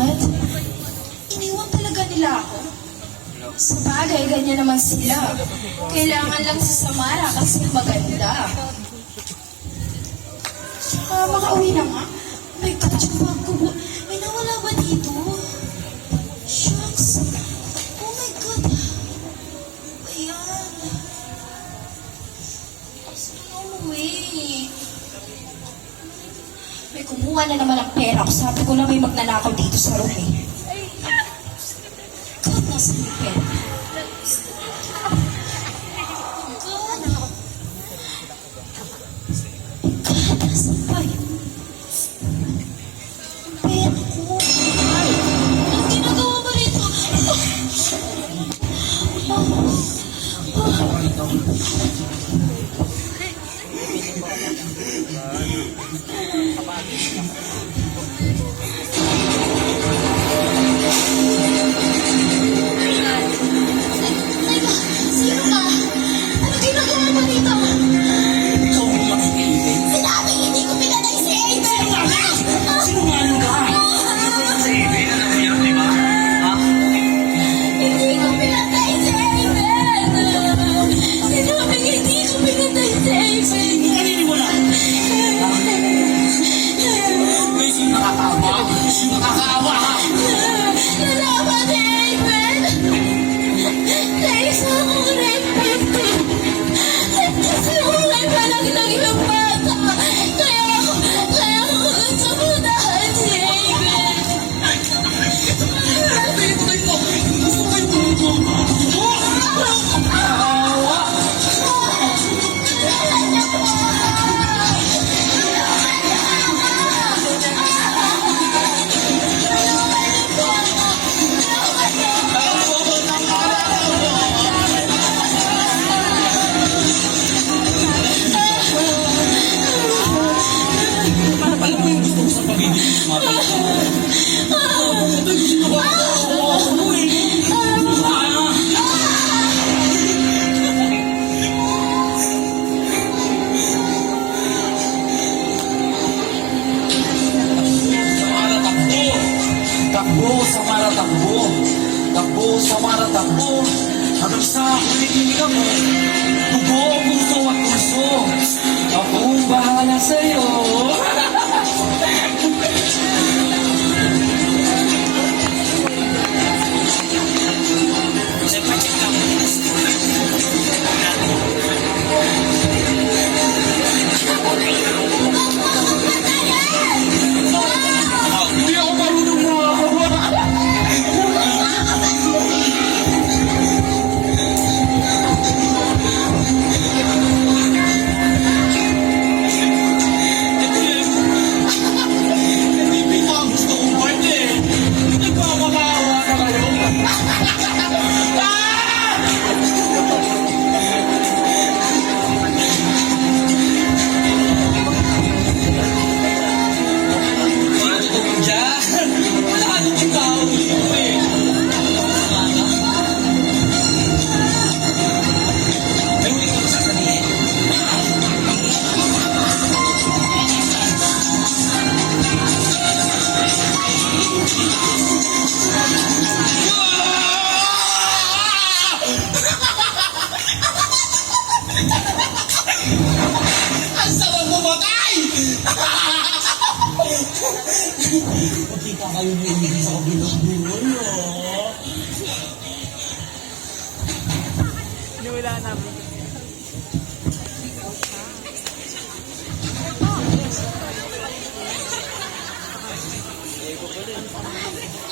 God. Iniwan talaga nila ako. Sa bagay, ganyan naman sila. Kailangan lang si Samara kasi maganda. Makauwi na nga. Oh my God, yung bag ko. May nawala ba dito? Shucks. Oh my God. Ayan. Saan na umuwi? May kumuha na naman ang pera ko. Sabi ko na may magnanakaw dito sa room eh. God, nasa yung pera. Samara, takbo. Hanggang sa kulikinig ako. Dugo, puso at puso. Akong bahala sa'yo. Hindi ako marunong makahawa. Ang sarap bumatay! Pati ka kayo nilibig sa kabilang buhay, oh. Niwala namin.